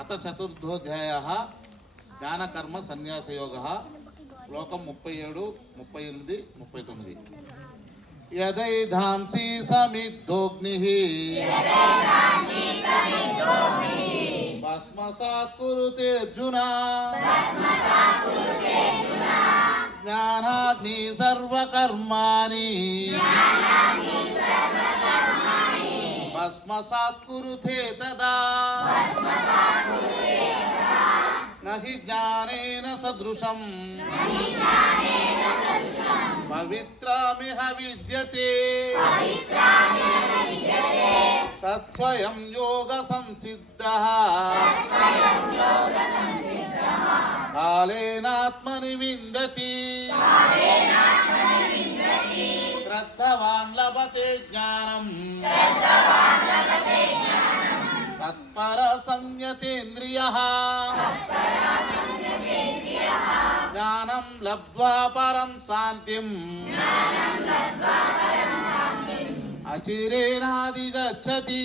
అత చతుర్థోధ్యాయः జ్ఞానకర్మ సన్యాసయోగः శ్లోకం 37, 38, 39. యదైధాంసి సమిద్ధోగ్నిః భస్మసాత్ కురుతే అర్జున జ్ఞానాగ్ని సర్వకర్మాణి భస్మసాత్ కురుతే తదా నహి జ్ఞానేన సదృశం పవిత్రమిహ విద్యతే తత్స్వయం యోగ సంసిద్ధః కాలేనాత్మని విందతి శ్రద్ధవాన్ లభతే జ్ఞానం తత్పర సంయతేంద్రియః జ్ఞానం లబ్ధ్వా పరం శాంతిం అచిరేణాధిగచ్చతి.